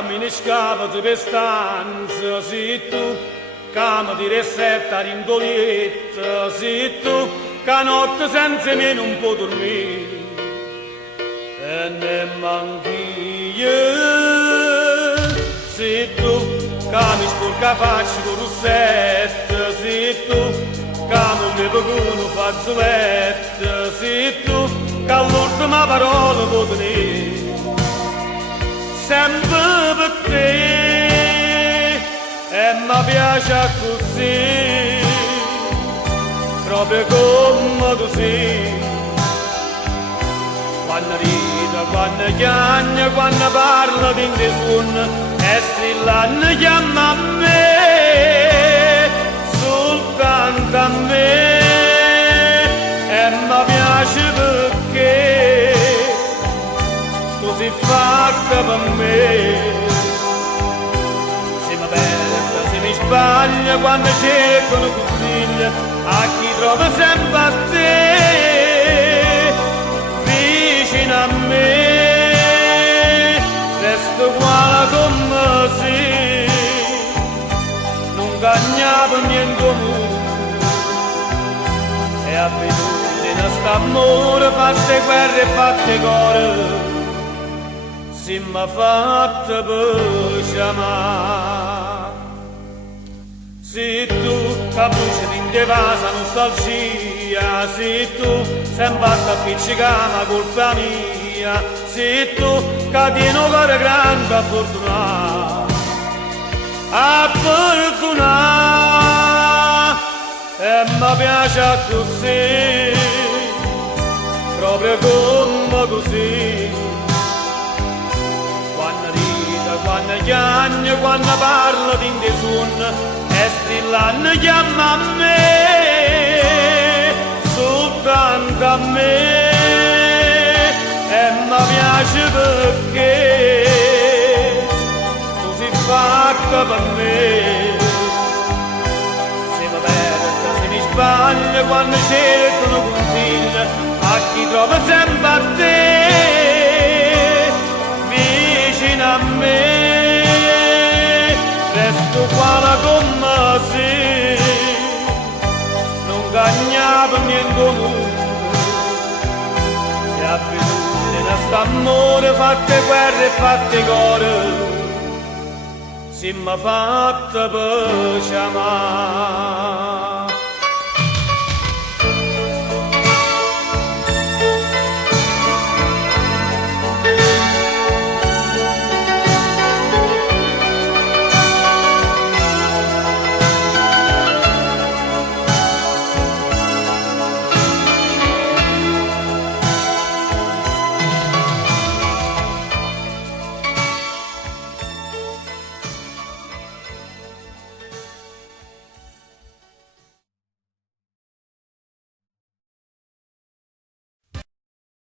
cammini scapati per stanza, se tu cama di resetta rindolietta, se tu che notte senza me non può dormire e ne manch'io, se tu che mi sporca faccia con rossetta, se tu che mi levo con un fazzoletto, se tu che l'ultima parola può tenere sempre per te e mi piace così, proprio come tu sei. Quando ride, quando chiagna, quando parla di te suona e strillano chiama a me, soltanto a me, e mi piace perché tu sei fatta per me. Se mi perdo, se mi sbaglio, quando cercano consigli a chi trova sempre a te, vicino a me, resto uguale come sei, non cagnavo niente mondo, e abitudine st'amore, fatte guerre e fatte cuore, si m'ha fatta per chiamare. Se tu capisci di te vasa nostalgia, se tu sei fatta appiccicata colpa mia, se tu che tieni un cuore grande a fortunare, e mi piace così, proprio come così. Quando chiagna, quando parla di te suona e strillano chiama a me, soltanto a me, e mi piace perché tu sei fatta per me. Se mi perdo, se mi sbaglio, quando cercano consigli a chi trova sempre a te, vicino a me, resto uguale come sei, non cagnavo niente mondo, e abitudine st'amore, fatte guerre e fatte cuore, si m'ha fatta per chiamare.